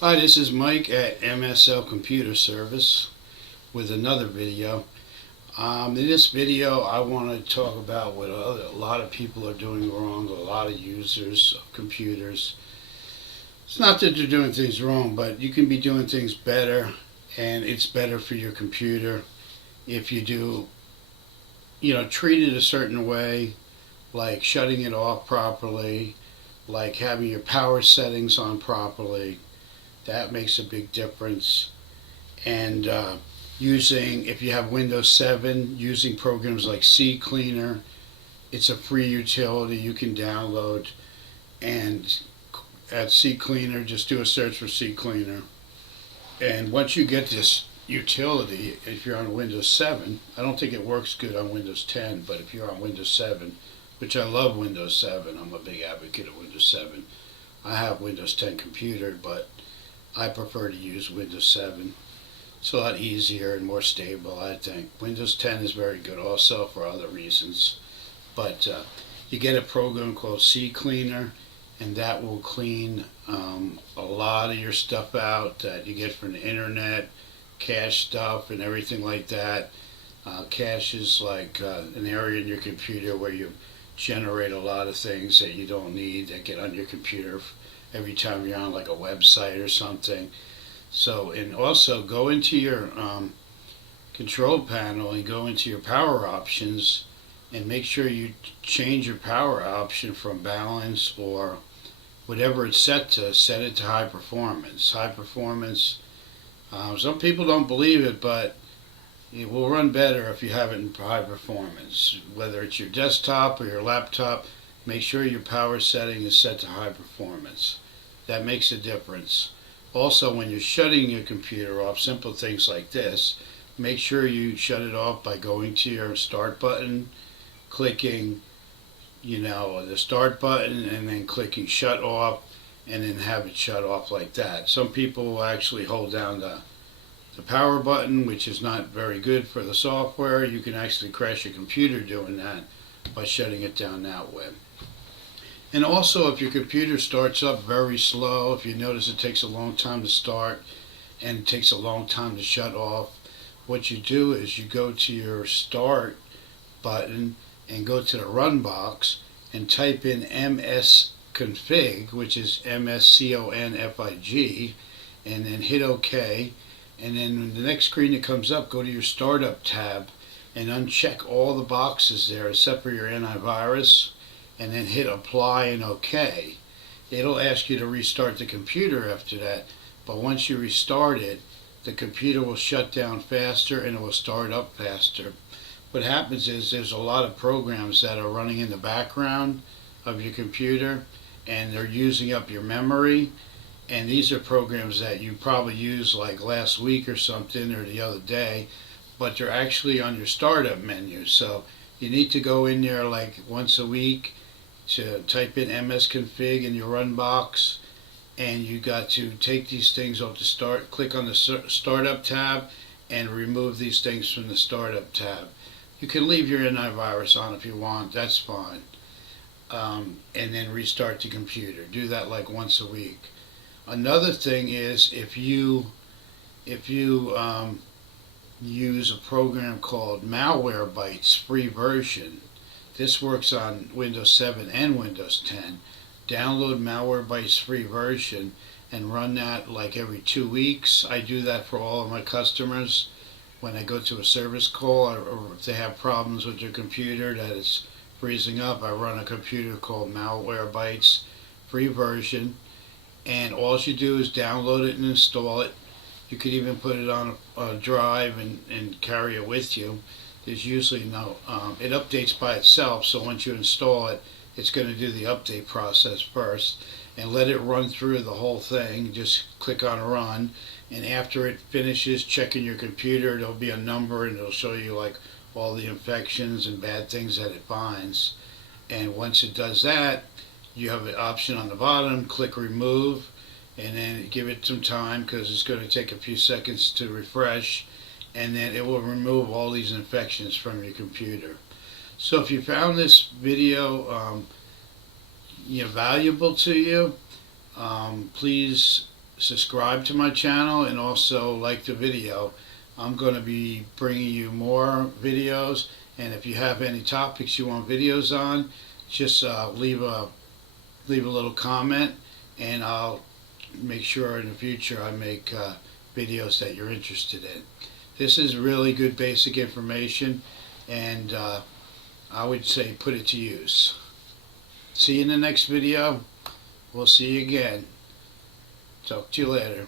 Hi, this is Mike at MSL Computer Service with another video. In this video, I want to talk about what a lot of people are doing wrong, a lot of users of computers. It's not that they're doing things wrong, but you can be doing things better, and it's better for your computer if you do, treat it a certain way, like shutting it off properly, like having your power settings on properly. That makes a big difference. And if you have Windows 7, using programs like Ccleaner, it's a free utility you can download. And at Ccleaner, just do a search for Ccleaner. And once you get this utility, if you're on Windows 7, I don't think it works good on Windows 10, but if you're on Windows 7, which I love Windows 7, I'm a big advocate of Windows 7. I have Windows 10 computer, but I prefer to use Windows 7. It's a lot easier and more stable, I think. Windows 10 is very good also for other reasons. But you get a program called Ccleaner, and that will clean a lot of your stuff out that you get from the internet, cache stuff and everything like that. Cache is like an area in your computer where you generate a lot of things that you don't need that get on your computer every time you're on like a website or something. So, and also go into your control panel and go into your power options and make sure you change your power option from balance or whatever it's set to, set it to high performance. High performance, some people don't believe it, but it will run better if you have it in high performance. Whether it's your desktop or your laptop, make sure your power setting is set to high performance. That makes a difference. Also, when you're shutting your computer off, simple things like this, make sure you shut it off by going to your start button, clicking, the start button, and then clicking shut off, and then have it shut off like that. Some people will actually hold down the power button, which is not very good for the software. You can actually crash your computer doing that by shutting it down that way. And also, if your computer starts up very slow, if you notice it takes a long time to start and it takes a long time to shut off, what you do is you go to your start button and go to the run box and type in msconfig, which is msconfig, and then hit OK. And then when the next screen that comes up, go to your startup tab and uncheck all the boxes there except for your antivirus, and then hit apply and OK. It'll ask you to restart the computer after that, but once you restart it, the computer will shut down faster and it will start up faster. What happens is there's a lot of programs that are running in the background of your computer and they're using up your memory. And these are programs that you probably used like last week or something or the other day, but they're actually on your startup menu. So you need to go in there like once a week to type in msconfig in your run box, and you got to take these things off the start, click on the startup tab, and remove these things from the startup tab. You can leave your antivirus on if you want, that's fine. And then restart the computer. Do that like once a week. Another thing is if you use a program called Malwarebytes free version. This works on Windows 7 and Windows 10. Download Malwarebytes free version and run that like every 2 weeks. I do that for all of my customers. When I go to a service call or if they have problems with their computer that is freezing up, I run a computer called Malwarebytes free version. And all you do is download it and install it. You could even put it on a drive and carry it with you. There's usually no, it updates by itself, so once you install it, it's going to do the update process first and let it run through the whole thing. Just click on run, and after it finishes checking your computer, there'll be a number and it'll show you like all the infections and bad things that it finds. And once it does that, you have an option on the bottom, click remove, and then give it some time because it's going to take a few seconds to refresh, and then it will remove all these infections from your computer. So if you found this video valuable to you, please subscribe to my channel and also like the video. I'm going to be bringing you more videos, and if you have any topics you want videos on, just leave a little comment, and I'll make sure in the future I make videos that you're interested in. This is really good basic information, and I would say put it to use. See you in the next video. We'll see you again. Talk to you later.